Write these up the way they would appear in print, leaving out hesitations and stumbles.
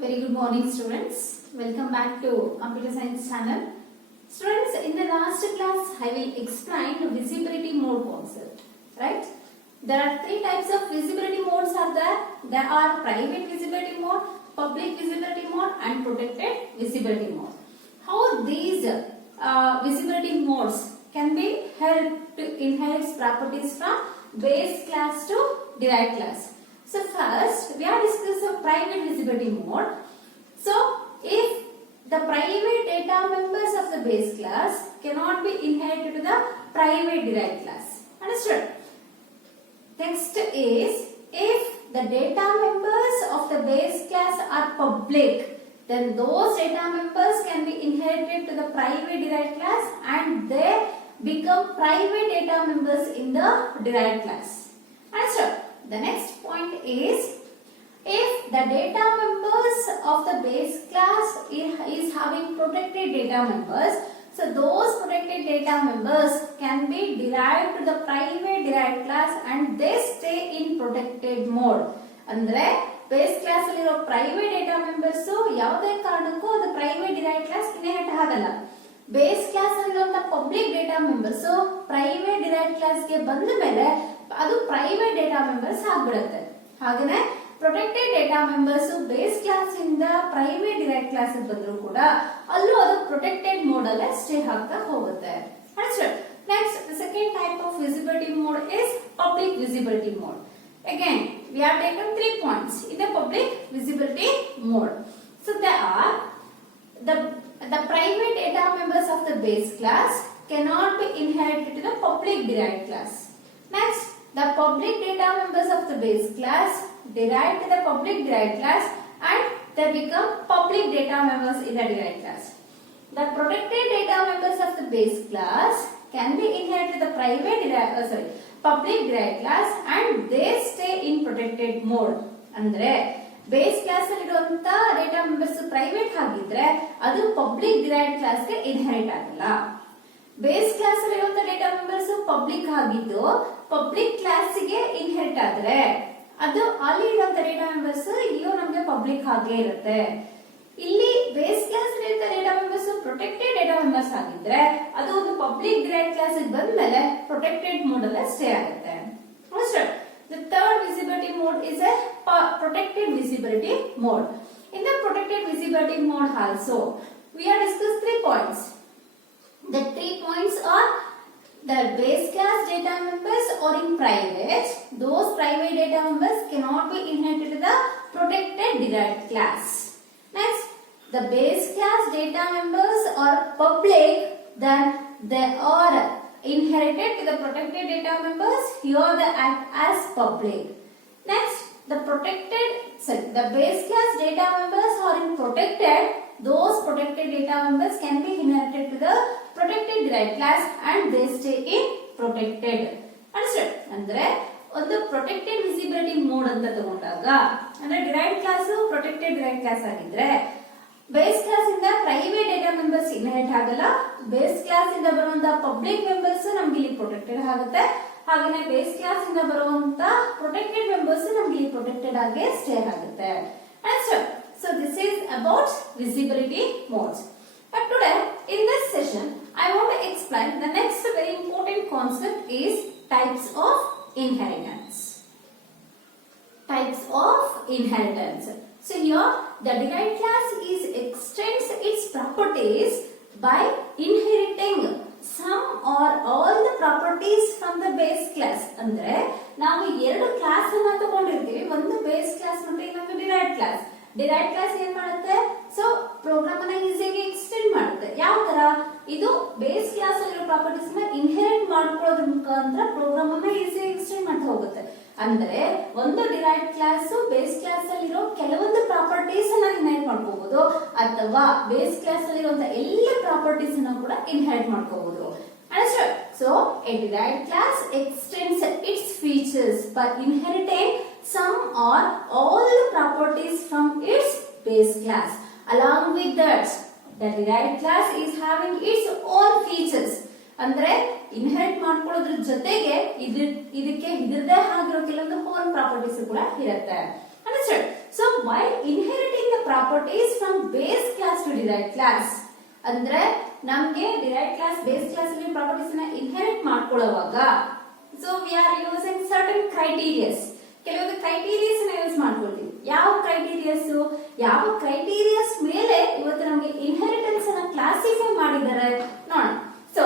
Very good morning, students. Welcome back to Computer Science channel. Students, in the last class, I will explain the visibility mode concept. Right? There are three types of visibility modes are there. There are private visibility mode, public visibility mode, and protected visibility mode. How these visibility modes can be helped to inherit properties from base class to derived class. So first, we are discussing private visibility mode. So, if the private data members of the base class cannot be inherited to the private derived class. Understood? Next is, if the data members of the base class are public, then those data members can be inherited to the private derived class and they become private data members in the derived class. Understood? The next point is, if the data members of the base class is having protected data members, so those protected data members can be derived to the private derived class and they stay in protected mode. Andre base class aliro private data members ಯಾವುದೇ ಕಾರಣಕ್ಕೂ ಅದು private derived class inherit ಆಗಲ್ಲ. Base class ಅಲ್ಲಿರುವಂತ public data members private derived class ಗೆ ಬಂದ ಮೇಲೆ ಅದು private data members ಆಗ್ಬಿಡುತ್ತೆ. ಹಾಗೇನೆ protected data members base class ಇಂದ ಪ್ರೈವೇಟ್ ಡಿರೈವ್ಡ್ ಕ್ಲಾಸ್ ಬಂದ್ರು ಕೂಡ ಅಲ್ಲೂ ಅದು ಪ್ರೊಟೆಕ್ಟೆಡ್ ಮೋಡ್ ಅಲ್ಲೇ ಸ್ಟೇ ಆಗ್ತಾ ಹೋಗುತ್ತೆ. Next the second type of visibility mode is public visibility mode. Again, we have taken 3 points in the public visibility mode. So there are the private data members of the base class cannot be inherited to the public derived class. Next, the public data members of the base class derive to the public derived class and they become public data members in the derived class. The protected data members of the base class can be inherited to the public derived class and they stay in protected mode. Andre base class ಅಲ್ಲಿ ಇರುವಂತ data members private ಆಗಿದ್ರೆ ಅದು public derived class ಗೆ inherit ಆಗಲ್ಲ. Base class ಅಲ್ಲಿ ಇರುವಂತ data members public ಆಗಿದ್ದು public class ಗೆ ಇನ್ಹೆರಿಟ್ ಆದ್ರೆ ಅದು ಅಲ್ಲಿ ಇರುವಂತ ಡೇಟಾ ಮೆಂಬರ್ಸ್ ಇಲ್ಲಿಯೂ ನಮಗೆ ಪಬ್ಲಿಕ್ ಆಗೇ ಇರುತ್ತೆ. ಇಲ್ಲಿ ಬೇಸ್ ಕ್ಲಾಸ್ ಅಲ್ಲಿ ಇರುವಂತ data members protected data members ಆಗಿದ್ರೆ ಅದು ಒಂದು ಪಬ್ಲಿಕ್ ಡಿರೈವ್ಡ್ ಕ್ಲಾಸ್ ಗೆ ಬಂದ್ಮೇಲೆ ಪ್ರೊಟೆಕ್ಟೆಡ್ ಮೋಡ್ ಅಲ್ಲೇ ಸ್ಟೇ ಆಗುತ್ತೆ. The third visibility mode is a protected visibility mode. In the protected visibility mode also, we have discussed 3 points. The 3 points are the base class data members or in private. Those private data members cannot be inherited to the protected derived class. Next, the base class data members are public, then they are inherited to the protected data members. Here they act as public. Next, the base class data members are in protected. Those protected data members can be inherited to the protected derived class and they stay in protected. Understood? Andre ಒಂದು protected visibility mode ಅಂತ ತಗೊಂಡಾಗ ಅಂದ್ರೆ derived class protected derived class ಆಗಿದ್ರೆ base class ಇಂದ private data members inherit ಆಗಲ್ಲ. Base class ಇಂದ ಬರುವಂತ public members ನಮ್ಗೆ ಇಲ್ಲಿ ಪ್ರೊಟೆಕ್ಟೆಡ್ ಆಗುತ್ತೆ. ಹಾಗೇನೆ ಬೇಸ್ ಕ್ಲಾಸ್ ಇಂದ ಬರುವಂತ ಪ್ರೊಟೆಕ್ಟೆಡ್ ಮೆಂಬರ್ಸ್ ನಮ್ಗೆ ಇಲ್ಲಿ ಪ್ರೊಟೆಕ್ಟೆಡ್ ಆಗಿ ಸ್ಟೇ ಆಗುತ್ತೆ. So this is about visibility modes. But today in this session I want to explain the next very important concept is types of inheritance. Types of inheritance. So here the derived class extends its properties by inheriting some or all the properties from the base class. ಅಂದ್ರೆ ನಾವು ಎರಡು class ಅನ್ನು ತಗೊಂಡಿರ್ತೀವಿ, ಒಂದು base class ಮತ್ತೆ ಇನ್ನೊಂದು derived class. Derived class ಏನ್ ಮಾಡುತ್ತೆ? So program ಅನ್ನ ಈಸಿಯಾಗಿ ಎಕ್ಸ್ಟೆಂಡ್ ಮಾಡುತ್ತೆ. ಯಾವ ತರ? ಇದು ಬೇಸ್ ಕ್ಲಾಸ್ ಅಲ್ಲಿರೋ ಪ್ರಾಪರ್ಟೀಸ್ ನ ಇನ್ಹೆರಿಟ್ ಮಾಡ್ಕೊಳ್ಳೋದ್ರ ಮುಖಾಂತರ ಪ್ರೋಗ್ರಾಮ್ ಅನ್ನ ಈಸಿಯಾಗಿ ಎಕ್ಸ್ಟೆಂಡ್ ಮಾಡ್ತಾ ಹೋಗುತ್ತೆ. ಅಂದ್ರೆ ಒಂದು ಡಿರೈವ್ಡ್ ಕ್ಲಾಸ್ ಬೇಸ್ ಕ್ಲಾಸ್ ಅಲ್ಲಿರೋ ಕೆಲವೊಂದು ಪ್ರಾಪರ್ಟೀಸ್ ಅನ್ನ ಇನ್ಹೆರಿಟ್ ಮಾಡ್ಕೋಬಹುದು ಅಥವಾ ಬೇಸ್ ಕ್ಲಾಸ್ ಅಲ್ಲಿರುವಂತ ಎಲ್ಲ ಪ್ರಾಪರ್ಟೀಸ್ ಅನ್ನು ಕೂಡ ಇನ್ಹೆರಿಟ್ ಮಾಡ್ಕೋಬಹುದು. Understood? So a derived class extends its features by inheriting some or all the properties from its base class. Along with that, the derived class is having its own features. ಅಂದ್ರೆ inherit ಮಾಡ್ಕೊಳ್ಳೋದ್ರ ಜೊತೆಗೆ ಇದಕ್ಕೆ ಇದರದೇ ಆಗಿರೋ ಕೆಲವೊಂದು hole properties ಕೂಡ ಇರುತ್ತೆ. Understood? So while inheriting the properties properties from base class to derived class. ಅಂದ್ರೆ ನಮಗೆ derived class base class ಅಲ್ಲಿ ಪ್ರಾಪರ್ಟೀಸ್ ಅನ್ನ ಇನ್ಹೆರಿಟ್ ಮಾಡ್ಕೊಳ್ಳುವಾಗ so we are using certain criterias. ಕೆಲವೊಂದು ಕ್ರೈಟೀರಿಯಾಸ್ ಅನ್ನು ಯೂಸ್ ಮಾಡ್ಕೊಳ್ತೀವಿ. ಯಾವ ಕ್ರೈಟೀರಿಯಾಸ್ ಮೇಲೆ ಇವತ್ತು ನಮಗೆ ಇನ್ಹೆರಿಟೆನ್ಸ್ ಅನ್ನ ಕ್ಲಾಸಿಫೈ ಮಾಡಿದ್ದಾರೆ ನೋಡೋಣ. So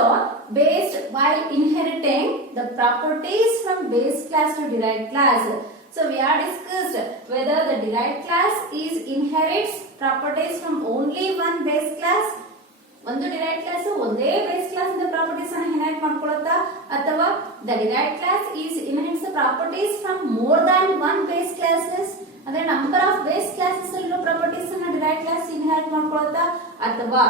based while inheriting the properties from base class to derived class. So we are discussed whether the derived class is inherits properties from only one base class. ಒಂದು derived class ಒಂದೇ base class ಇಂದ properties ಅನ್ನು inherit ಮಾಡ್ಕೊಳ್ಳುತ್ತಾ ಅಥವಾ the derived class is inherits the properties from more than one base classes. ಅಂದ್ರೆ number of base classes ಅಲ್ಲೂ properties ಅನ್ನು derived class inherit ಮಾಡ್ಕೊಳ್ಳುತ್ತಾ ಅಥವಾ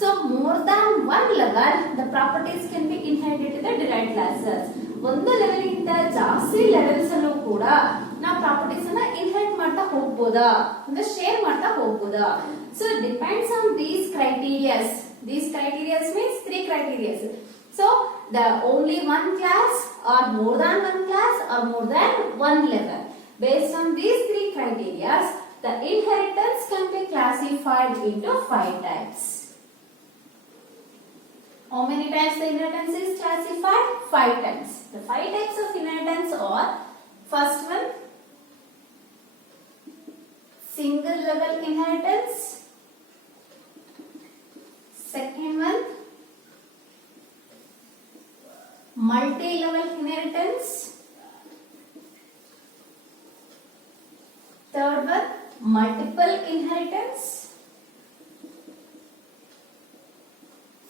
so more than one level the properties can be inherited in the derived classes. ಒಂದು level ಗಿಂತ ಜಾಸ್ತಿ levels ಅಲ್ಲೂ ಕೂಡ ನಾವು ಪ್ರಾಪರ್ಟೀಸ್ ಅನ್ನ ಇನ್ಹೆರಿಟ್ ಮಾಡ್ತಾ ಹೋಗಬಹುದಾ ಅಂದ್ರೆ ಶೇರ್ ಮಾಡ್ತಾ ಹೋಗಬಹುದಾ. So it depends on these criterias. These criterias means three criterias. So the only one class or more than one class or more than one level. Based on these three criterias, the inheritance can be classified into 5 types. How many types the inheritance is classified? 5 types. The 5 types of inheritance are: first one, single level inheritance. Second one, multi-level inheritance. Third one, multiple inheritance.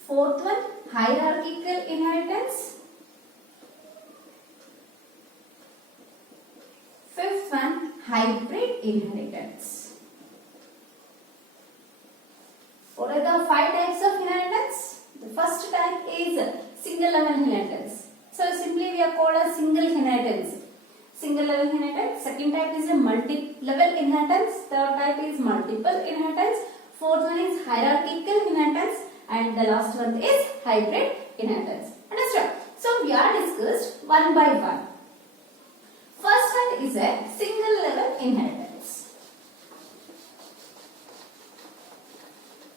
Fourth one, hierarchical inheritance. Fifth one, hybrid inheritance. What are the 5 types of inheritance? The first type is single level inheritance. So simply we are called as single inheritance. Single level inheritance. Second type is a multi-level inheritance. Third type is multiple inheritance. Fourth one is hierarchical inheritance. And the last one is hybrid inheritance. Understand? So we are discussed one by one. First one is a single level inheritance.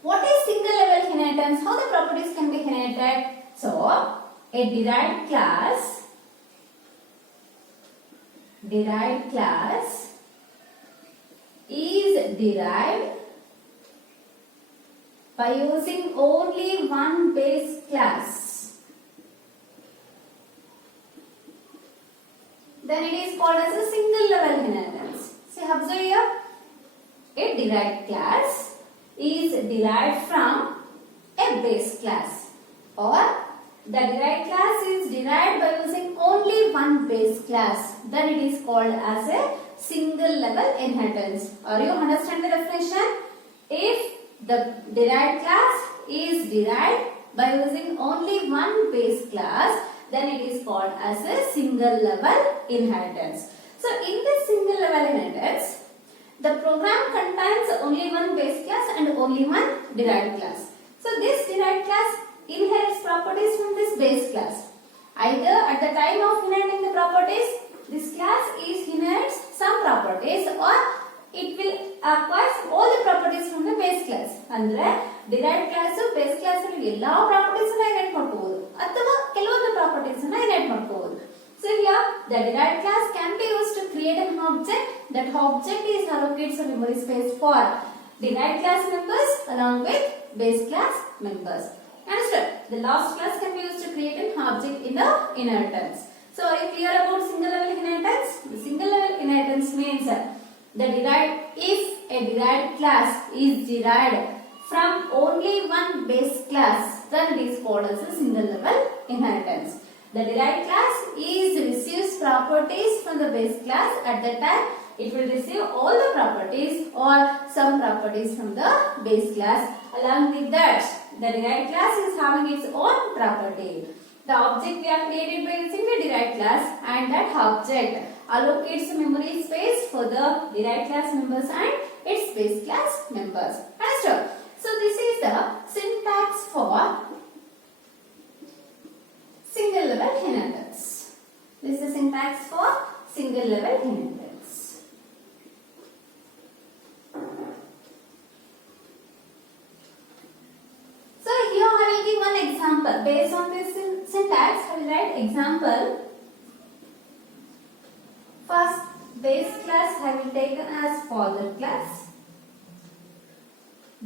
What is single level inheritance? How the properties can be inherited? So a derived class is derived by using only one base class. Then it is called as a single level inheritance. See, observe here. A derived class is derived from a base class, or the derived class is derived by using only one base class. Then it is called as a single level inheritance. Are you understand the definition? If the derived class is derived by using only one base class, then it is called as a single level inheritance. So in this single level inheritance, the program contains only one base class and only one derived class. So this derived class inherits properties from this base class. Either at the time of inheriting the properties, this class inherits some properties, or it will acquire all the properties from the base class. Andre derived class base class alli ella properties anna inherit madkobodu athava kelvondu properties anna inherit madkobodu. So here the derived class can be used to create an object. That object is allocated some memory space for derived class members along with base class members. Understood? The last class can be used to create an object in the inheritance. So are you clear about single level inheritance? The single level inheritance means if a derived class is derived from only one base class, then it is called as a single level inheritance. The derived class receives properties from the base class. At that time, it will receive all the properties or some properties from the base class. Along with that, the derived class is having its own property. The object we are created by using the derived class, and that object allocates memory space for the derived class members and its base class members. Understood? So this is the syntax for single level inheritance. This is syntax for single level inheritance. example. Based on this syntax, I will write example. First base class I will taken as father class.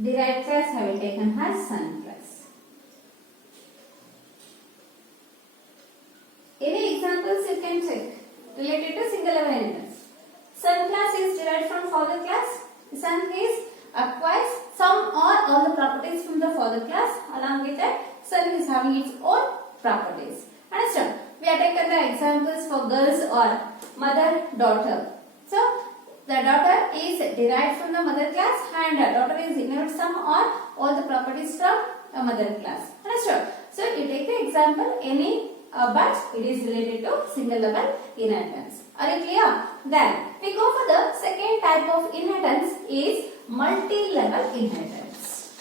Derived class I will taken as son class. Any examples you can check related to single level inheritance. Son class is derived from father class. Son is acquires some or all the properties from the father class. Along with that, son is having its own properties. Understand? We have taken the examples for girls or mother, daughter. So, the daughter is derived from the mother class and the daughter is inherits some or all the properties from a mother class. Understood? So, you take the example any but it is related to single level inheritance. Are you clear? Then, we go for the second type of inheritance is multi-level inheritance.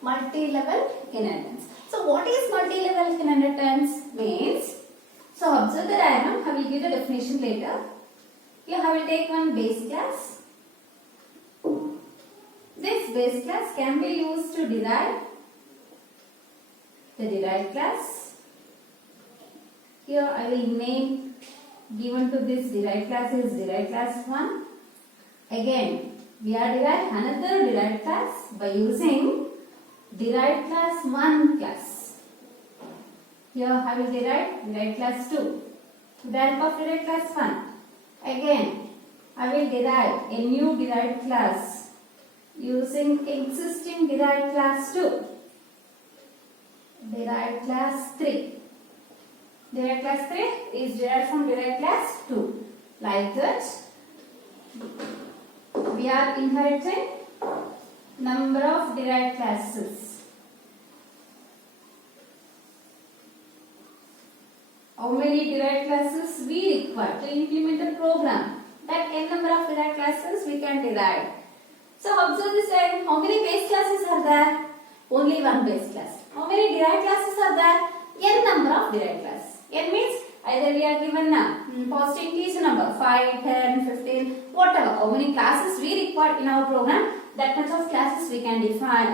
Multi-level inheritance. So what is multi-level inheritance means? So observe the diagram. I will give the definition later. Here I will take one base class. This base class can be used to derive the derived class. Here I will name given to this derived class is derived class 1. Again, we are derived another derived class by using derived class 1 class. Here I will derive derived class 2 with the help of derived class 1. Again, I will derive a new derived class using existing derived class 2. Derived class 3. Derived class 3 is derived from derived class 2. Like that, we are inheriting number of derived classes. How many derived classes we require to implement the program? That n number of derived classes we can derive. So observe this diagram. How many base classes are there? Only one base class. How many derived classes are there? N number of derived classes. N means either we are given positive integer number 5, 10, 15, whatever. How many classes we require in our program? That much of classes we can define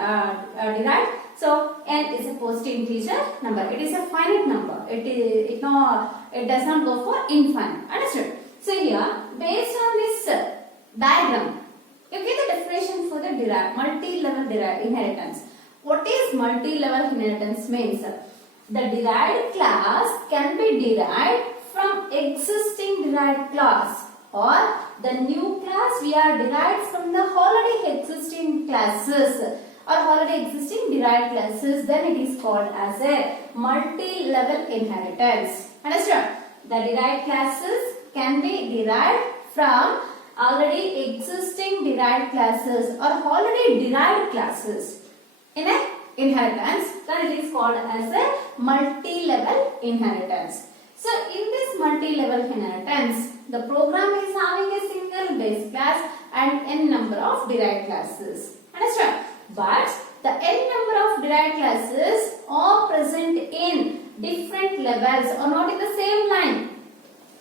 derive. So n is a positive integer number. It is a finite number. It does not go for infinite. Understood? So here, based on this diagram, you get the definition for the multi-level inheritance. What is multi-level inheritance means? The derived class can be derived from existing derived class, or the new class we are derived from the already existing classes or already existing derived classes. Then it is called as a multi-level inheritance. Understand? The derived classes can be derived from already existing derived classes or already derived classes in a inheritance. Then it is called as a multi-level inheritance. So in this multi-level inheritance, the program is having a single base class and n number of derived classes. Understand? But the n number of derived classes are present in different levels or not in the same line.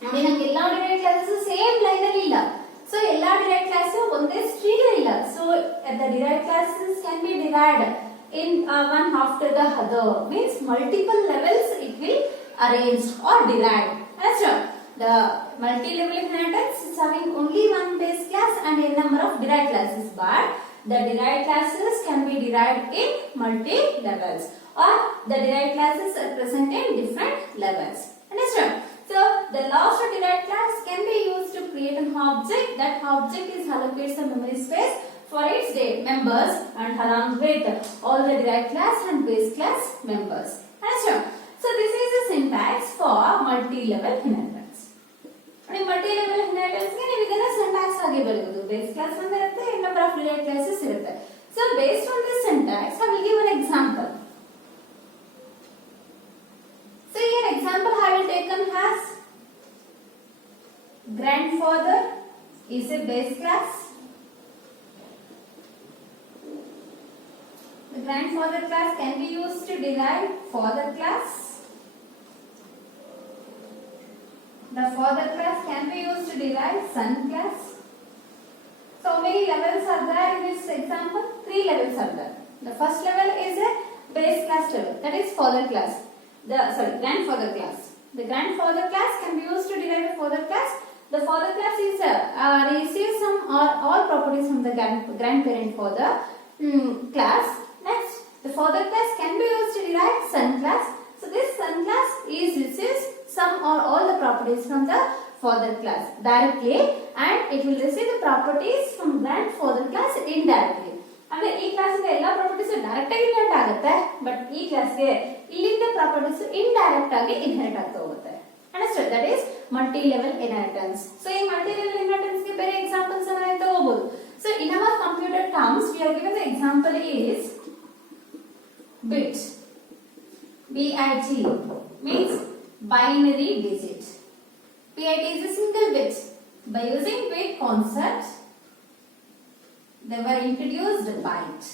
All derived classes same line. So all derived classes one street. So the derived classes can be derived in one after the other. Means multiple levels it will arrange or derived. Understand? The multi-level inheritance is having only one base class and a number of derived classes, but the derived classes can be derived in multi-levels, or the derived classes are present in different levels. Understand? So the last derived class can be used to create an object. That object is allocates the memory space for its members and along with all the derived class and base class members. Understand? So this is the syntax for multi-level inheritance. Multi-level inheritance ಗೆ ನೀವು ಇದನ್ನ syntax ಆಗಿ ಬರೆಯುವುದು. Base class ಒಂದು ಇರುತ್ತೆ, number of derived classes ಇರುತ್ತೆ. So based on this syntax, I will give an example. So here example I will taken as grandfather is a base class. The grandfather class can be used to derive father class. The father class can be used to derive son class. So how many levels are there in this example? 3 levels are there. The first level is a base class level, that is father class. Grandfather class. The grandfather class can be used to derive a father class. The father class is receives some or all properties from the grandparent for the class. Next, the father class can be used to derive son class. So this son class receives some or all the properties from the father class directly, and it will receive the properties from grandfather class indirectly. And ಈ class ಗೆ ಎಲ್ಲಾ properties direct ಆಗಿ inherit ಆಗುತ್ತೆ, but ಈ class ಗೆ ಇಲ್ಲಿಂದ properties indirect ಆಗಿ inherit ಆಗ್ತಾ ಹೋಗುತ್ತೆ. Understood? That is multi-level inheritance. So in multi-level inheritance ಗೆ ಬೇರೆ examples ಅನ್ನ ತಗೋಬಹುದು. So in our computer terms we are given the example is bit. BIT means binary digit. PIT is a single bit. By using bit concept, they were introduced byte.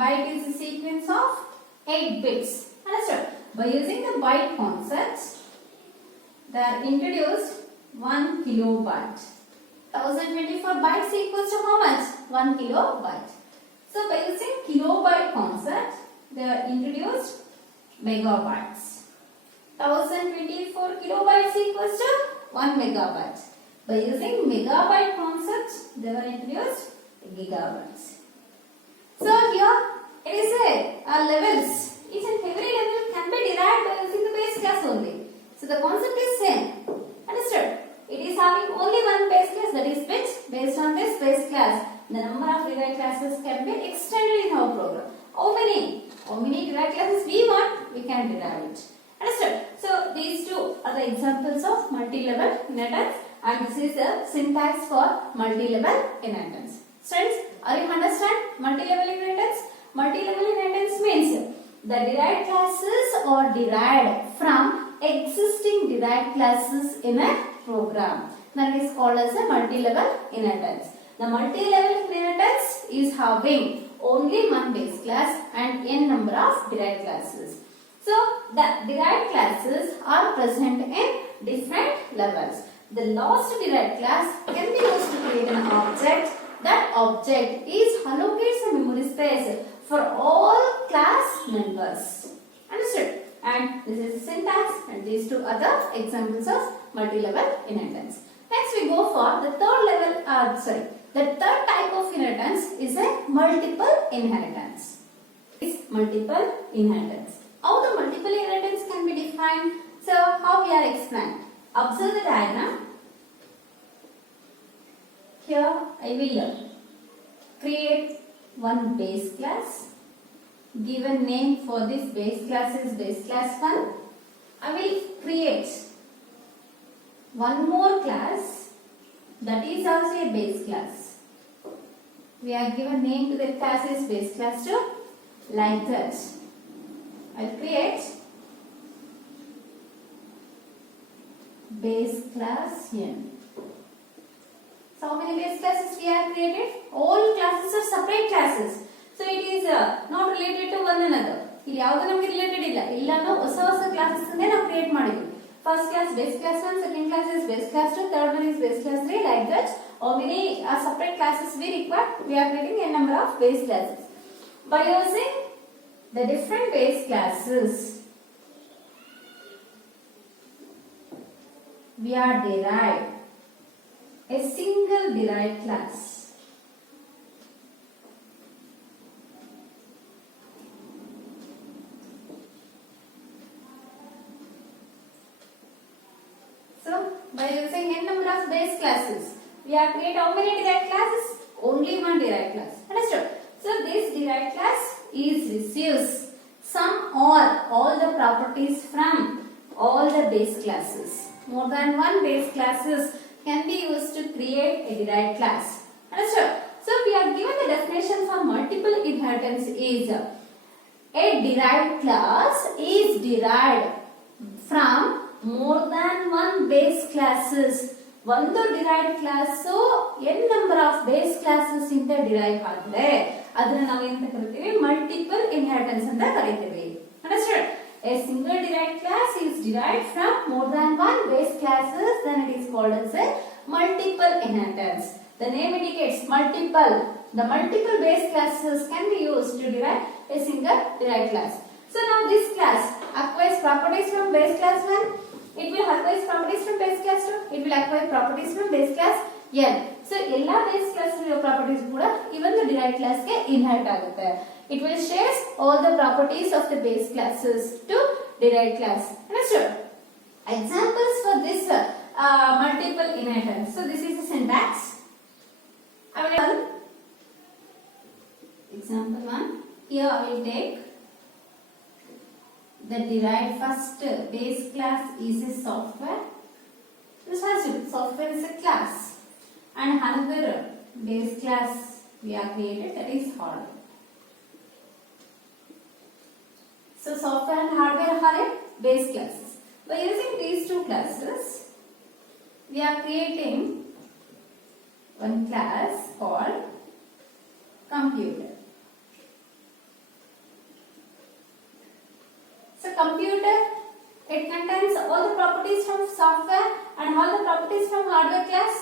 Byte is a sequence of 8 bits. Understood? By using the byte concept, they are introduced 1 kilobyte. 1024 bytes equals to how much? 1 kilobyte. So by using kilobyte concept, they are introduced megabytes. 1024 kilobytes equals to 1 megabyte. By using megabyte concept, they were introduced gigabytes. So here it is a levels. Each and every level can be derived by using the base class only. So the concept is same. Understood? It is having only one base class, that is bit. Based on this base class, the number of derived classes can be extended in our program. How many derived classes we want, we can derive it. Understood? So these two are the examples of multi-level inheritance, and this is the syntax for multi-level inheritance. Students, are you understand multi-level inheritance? Multi-level inheritance means the derived classes are derived from existing derived classes in a program. That is called as a multi-level inheritance. The multi-level inheritance is having only one base class and n number of derived classes. So the derived classes are present in different levels. The last derived class can be used to create an object. That object is allocates a memory space for all class members. Understood? And this is syntax, and these two are the examples of multi-level inheritance. Next we go for the the third type of inheritance is a multiple inheritance. Is multiple inheritance. How the multiple inheritance can be defined? So how we are explained? Observe the diagram. Here I will create one base class. Given name for this base class is base class 1. I will create one more class that is also a base class. We are given name to that class is base class 2. Like that, I will create base class n. So how many base classes we have created? All classes are separate classes. So it is not related to one another. ಇಲ್ಲಿ ಯಾವುದು ನಮಗೆ related ಇಲ್ಲ, ಎಲ್ಲಾನು ಹೊಸ classes ಅನ್ನು ನಾವು create ಮಾಡಿದ್ವಿ. First class base class 1, second class is base class 2, third one is base class 3, like that. How many separate classes we require? We are creating a number of base classes. By using the different base classes, we are derived a single derived class. So by using n number of base classes, we are create how many derived classes? Only one derived class. Understood? So this derived class receives some or all the properties from all the base classes. More than one base classes can be used to create a derived class. Understood? So we are given the definition for multiple inheritance is a derived class is derived from more than one base classes. ಒಂದು derived class n number of base classes ಇಂದ derive ಆದ್ರೆ ಅದನ್ನ ನಾವು ಏನಂತ ಕರಿತೀವಿ multiple inheritance ಅಂತ ಕರಿತೀವಿ. Understood? A single derived class is derived from more than one base classes, then it is called as a multiple inheritance. The name indicates multiple. The multiple base classes can be used to derive a single derived class. So now this class acquires properties from base class 1. It will acquire properties from base class 2. It will acquire properties from base class n. So ಎಲ್ಲ base class properties ಕೂಡ ಈ ಒಂದು derived class ಗೆ inherit ಆಗುತ್ತೆ. It will share all the properties of the base classes to derived class. Understood? Examples for this multiple inheritance. So this is the syntax. Example 1. Here I will take the derived first base class is a software. This has to software is a class, and another base class we have created, that is hardware. So software and hardware are base classes. By using these two classes, we are creating one class called computer. So computer, it contains all the properties from software and all the properties from hardware class.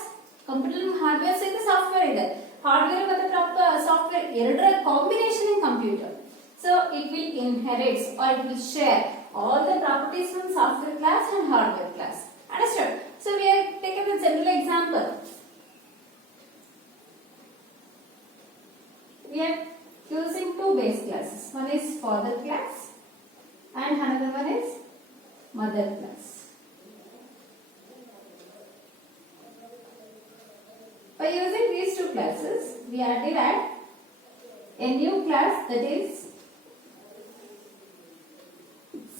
Computer and hardware say the software is there. Hardware with the proper software, error combination in computer. So it will inherit or it will share all the properties from software class and hardware class. Understood? So we are taking a general example. We are using two base classes. One is father class and another one is mother class. By using these two classes, we are derived a new class, that is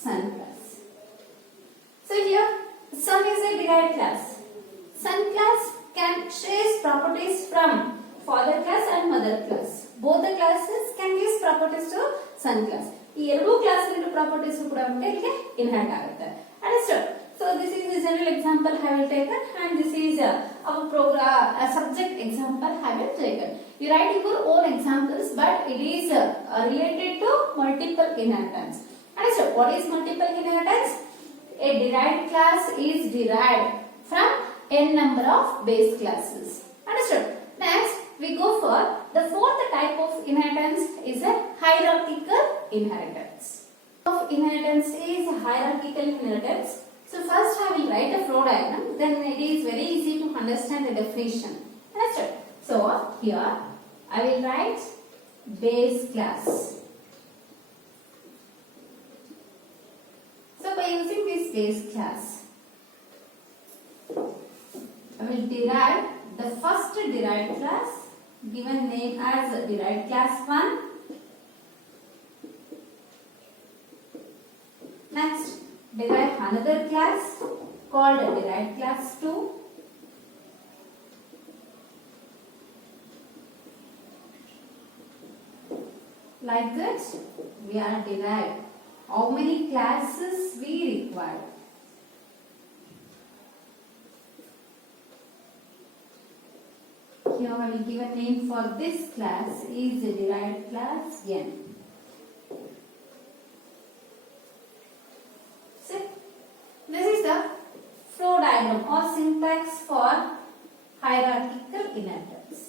son class. So here son is a derived class. Son class can share properties from father class and mother class. Both the classes can give properties to son class. ಈ ಎರಡು class ಇರೋ properties ಕೂಡ ಇಲ್ಲಿ inherit ಆಗುತ್ತೆ. Understood? So this is the general example I will take and this is our program subject example I will take. You write your own examples, but it is related to multiple inheritance. Understood? What is multiple inheritance? A derived class is derived from n number of base classes. Understood? Next, we go for the fourth type of inheritance is a hierarchical inheritance. Of inheritance is hierarchical inheritance. So first I will write a flow diagram, then it is very easy to understand the definition. Understood? So here I will write base class. So by using this base class, I will derive the first derived class given name as derived class 1. Next, derive another class called derived class 2. Like that, we are derived how many classes we require. Here I will give a name for this class is the derived class n. See, this is the flow diagram or syntax for hierarchical inheritance.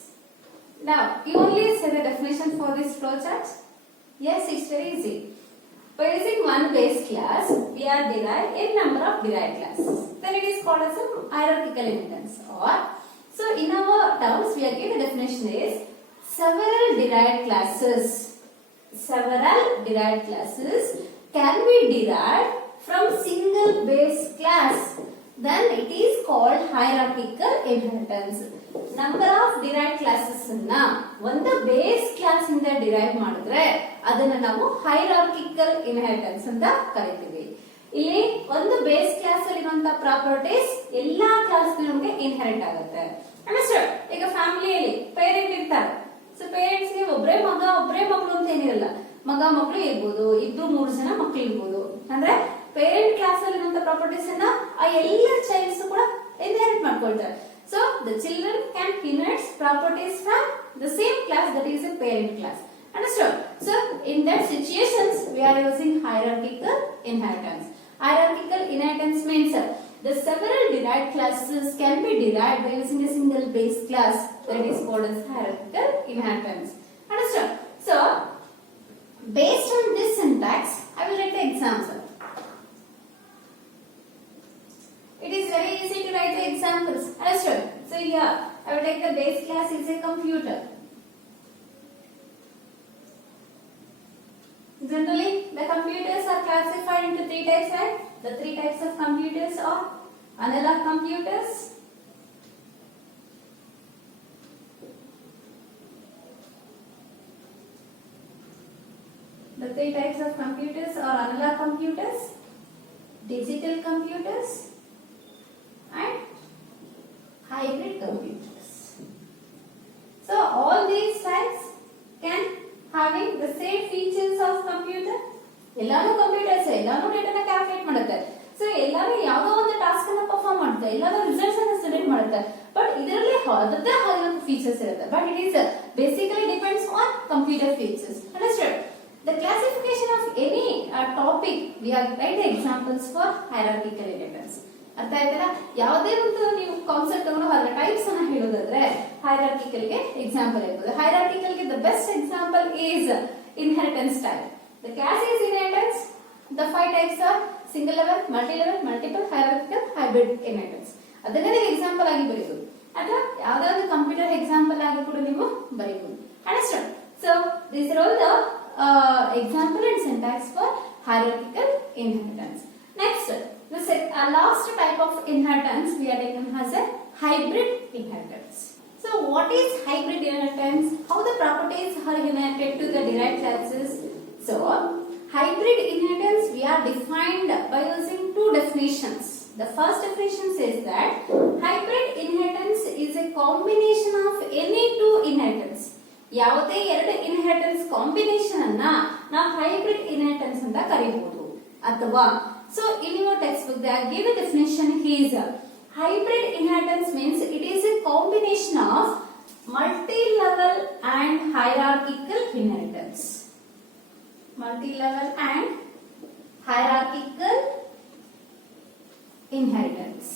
Now, you only say the definition for this flow chart. Yes, it's very easy. By using one base class, we are derived n number of derived classes. Then it is called as a hierarchical inheritance. Or, so in our terms, we are given the definition is several derived classes. Several derived classes can be derived from single base class. Then it is called hierarchical inheritance. Number of derived classes na ಒಂದು base class ಇಂದ derive ಮಾಡಿದ್ರೆ ಅದನ್ನ ನಾವು hierarchical inheritance ಅಂತ ಕರಿತೀವಿ. ಇಲ್ಲಿ ಒಂದು base class ಅಲ್ಲಿ ಇರುವಂತ ಪ್ರಾಪರ್ಟೀಸ್ ಎಲ್ಲಾ ಕ್ಲಾಸ್ ನಮಗೆ ಇನ್ಹೆರಿಟ್ ಆಗುತ್ತೆ. ಅಂಡರ್ಸ್ಟ್ಯಾಂಡ್? ಈಗ ಫ್ಯಾಮಿಲಿಯಲ್ಲಿ ಪೇರೆಂಟ್ ಇರ್ತಾರೆ. ಸೊ ಪೇರೆಂಟ್ಸ್ ಗೆ ಒಬ್ಬರೇ ಮಗ ಒಬ್ಬರೇ ಮಗಳು ಅಂತ ಏನಿರಲ್ಲ, ಮಗ ಮಕ್ಕಳು ಇರ್ಬೋದು, ಇಬ್ರು ಮೂರು ಜನ ಮಕ್ಕಳು ಇರ್ಬೋದು. ಅಂದ್ರೆ ಪೇರೆಂಟ್ ಕ್ಲಾಸ್ ಅಲ್ಲಿ ಇರುವಂತ ಪ್ರಾಪರ್ಟೀಸ್ ಅನ್ನ ಆ ಎಲ್ಲ ಚೈಲ್ಡ್ಸ್ ಕೂಡ ಇನ್ಹೆರಿಟ್ ಮಾಡ್ಕೊಳ್ತಾರೆ. So the children can inherit properties from the same class, that is a parent class. Understood? So in that situations we are using hierarchical inheritance. Hierarchical inheritance means the several derived classes can be derived by using a single base class, that is called as hierarchical inheritance. Understood? So based on this syntax, I will write the example. It is very easy to write the examples. Understood? So here I will take the base class is a computer. Generally, the computers are classified into three types, right? The three types of computers are analog computers, the three types of computers are analog computers, digital computers, and hybrid computers. So all these types can having the same features of computer. ಎಲ್ಲಾನು computers, ಎಲ್ಲಾನು ಡೇಟಾನ calculate ಮಾಡುತ್ತೆ. So ಎಲ್ಲಾನು ಯಾವುದೋ ಒಂದು task ಅನ್ನು perform ಮಾಡುತ್ತೆ, ಎಲ್ಲಾನು results ಅನ್ನು ಜನರೇಟ್ ಮಾಡುತ್ತೆ. ಬಟ್ ಇದರಲ್ಲಿ ಅದರದ್ದೇ ಆಗಿರೋ ಫೀಚರ್ಸ್ ಇರುತ್ತೆ. But it is basically depends on computer features. Understand? The classification of any topic, we are write the examples for hierarchical inheritance. ಅರ್ಥ ಆಯ್ತಲ್ಲ? ಯಾವುದೇ ಒಂದು ನೀವು ಕಾನ್ಸೆಪ್ಟ್ ತಗೊಂಡು ಅದರ ಟೈಪ್ಸ್ ಅನ್ನು ಹೇಳೋದಾದ್ರೆ ಹೈರಾರ್ಕಿಕಲ್ ಗೆ ಎಕ್ಸಾಂಪಲ್ ಇರಬಹುದು. ಹೈರಾರ್ಕಿಕಲ್ ಗೆ the best example is inheritance type. The class is inheritance. The 5 types are single level, multi level, multiple, hierarchical, hybrid inheritance. ಅದನ್ನೇ ನೀವು ಎಕ್ಸಾಂಪಲ್ ಆಗಿ ಬರೀಬಹುದು ಅಥವಾ ಯಾವುದಾದ್ರೂ ಕಂಪ್ಯೂಟರ್ ಎಕ್ಸಾಂಪಲ್ ಆಗಿ ಕೂಡ ನೀವು ಬರೀಬಹುದು. Understand? So these are all the example and syntax for hierarchical inheritance. Next, the last type of inheritance we are taken as a hybrid inheritance. So what is hybrid inheritance? How the properties are inherited to the derived classes? So hybrid inheritance we are defined by using two definitions. The first definition says that hybrid inheritance is a combination of any two inheritance. ಯಾವುದೇ ಎರಡು inheritance combination ಅನ್ನ ನಾವು hybrid inheritance ಅಂತ ಕರೀಬಹುದು. ಅಥವಾ so in your textbook they are given definition is hybrid inheritance means it is a combination of multi-level and hierarchical inheritance. Multi-level and hierarchical inheritance.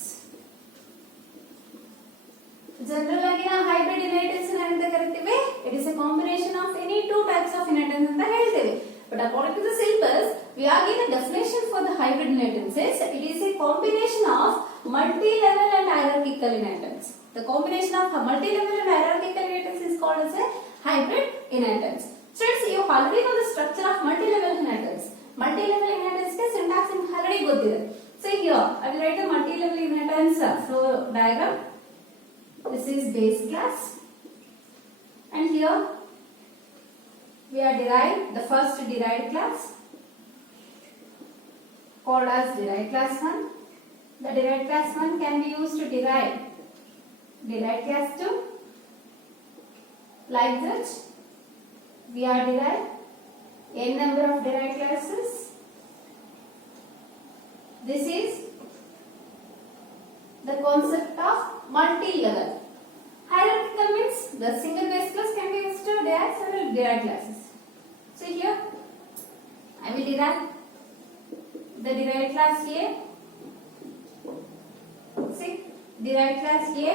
General ಆಗಿ ನಾವು hybrid inheritance ಅಂತ ಕರಿತೀವಿ. It is a combination of any two types of inheritance ಅಂತ ಹೇಳ್ತೇವೆ. But according to the syllabus we are given definition for the hybrid inheritances. It is a combination of multi level and hierarchical inheritance. The combination of multi level and hierarchical inheritance is called as a hybrid inheritance. Students, you already know the structure of multi level inheritance. Multi level inheritance ke syntax ನಿಮಗೆ already ಗೊತ್ತಿದೆ. So here I will write the multi level inheritance flow diagram. This is base class, and here we are derived the first derived class called as derived class 1. The derived class 1 can be used to derive derived class 2. Like that, we are derived n number of derived classes. This is the concept of multi-level. Hierarchical means the single base class can be used to derive several derived classes. So here I will derive the derived class A. See, derived class A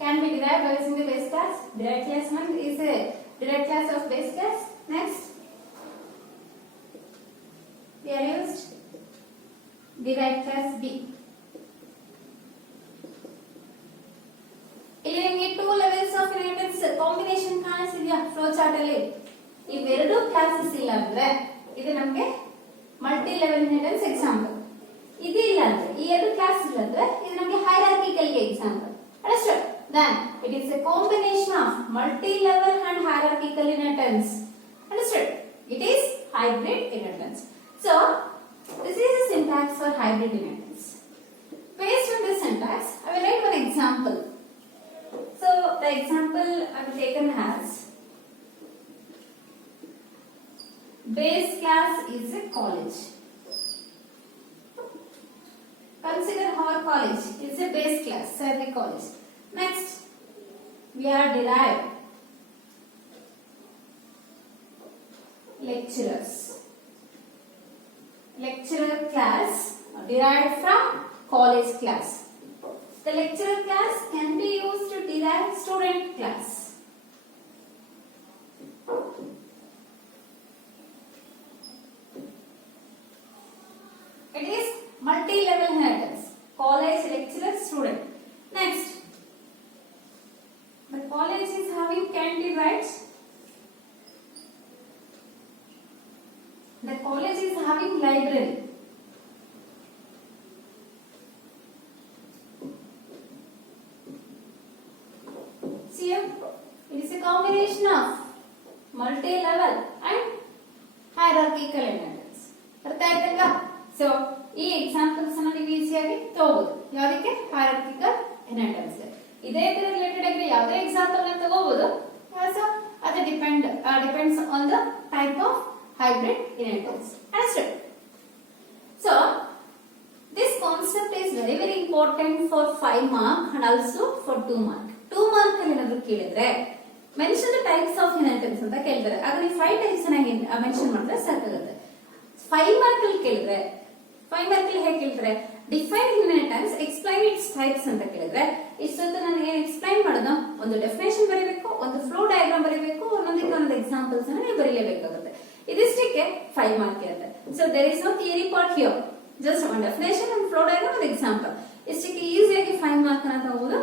can be derived by using the base class. Derived class 1 is a derived class of base class. Next, we are used derived class B. ಇಲ್ಲಿ ನಿಮಗೆ two levels of inheritance combination ಕಾಣಿಸಿದ್ಯಾ flow chart ಅಲ್ಲಿ? ಇವೆರಡು classes ಇಲ್ಲ ಅಂದ್ರೆ ಇದು ನಮಗೆ multi level inheritance example. ಇದು ಇಲ್ಲ ಅಂದ್ರೆ ಈ ಎರಡು ಕ್ಲಾಸ್ ಇಲ್ಲ ಅಂದ್ರೆ ಇದು ನಮಗೆ ಹೈರಾರ್ಕಿಕಲ್ ಗೆ example. Understand? Then it is a combination of multi-level and hierarchical inheritance. Understood? It is hybrid inheritance. So this is the syntax for hybrid inheritance. Based on this syntax, I will write one example. So the example I have taken as base class is a college. Consider our college is a base class, say the college. Next, we are derived lecturers. Lecturer class derived from college class. The lecturer class can be used to derive student class. It is multi-level inheritance. College, lecturer, student. Next, the college is having canteen, right? The college is having library. See here, it is a combination of multi-level and hierarchical inheritance. ಅರ್ಥ ಆಯ್ತಲ್ವಾ? So ಈ examples ಅನ್ನು ನೀವು ಈಸಿಯಾಗಿ ತಗೋಬಹುದು. ಯಾವುದಕ್ಕೆ? hierarchical inheritance. ಇದೇ ತರ ರಿಲೇಟೆಡ್ ಆಗಿ ಯಾವುದೇ ಎಕ್ಸಾಂಪಲ್ ಅನ್ನು ತಗೋಬಹುದು. So ಅದು depends on the type of hybrid inheritance. Understood? So this concept is very important for 5 mark and also for 2 mark. 2 mark ಅಲ್ಲಿ ಏನಾದರೂ ಕೇಳಿದ್ರೆ mention the types of inheritance ಅಂತ ಕೇಳ್ತಾರೆ. ಆಗ ನೀವು 5 types ಅನ್ನ ಮೆನ್ಷನ್ ಮಾಡಿದ್ರೆ ಸಾಕಾಗುತ್ತೆ. 5 mark ಅಲ್ಲಿ ಕೇಳಿದ್ರೆ 5 mark ಅಲ್ಲಿ ಹೇಗೆ ಕೇಳ್ತಾರೆ? Define inheritance explain its types ಅಂತ ಕೇಳಿದ್ರೆ ಇಷ್ಟೊತ್ತು ನಾನು ಏನು ಎಕ್ಸ್ಪ್ಲೈನ್ ಮಾಡೋದು? ಒಂದು ಡೆಫಿನೇಷನ್ ಬರೀಬೇಕು, ಒಂದು ಫ್ಲೋ ಡಯಾಗ್ರಾಮ್ ಬರೀಬೇಕು, ಒಂದೊಂದಕ್ಕೆ ಒಂದು ಎಕ್ಸಾಂಪಲ್ಸ್ ಅನ್ನು ನೀವು ಬರೀಲೇಬೇಕಾಗುತ್ತೆ. ಇದಿಷ್ಟಕ್ಕೆ 5 mark ಇರುತ್ತೆ. So there is no theory part here, just one definition and flow diagram ಒಂದು ಎಕ್ಸಾಂಪಲ್. ಇಷ್ಟಕ್ಕೆ ಈಸಿಯಾಗಿ 5 mark ಅನ್ನ ತಗೋಬಹುದು.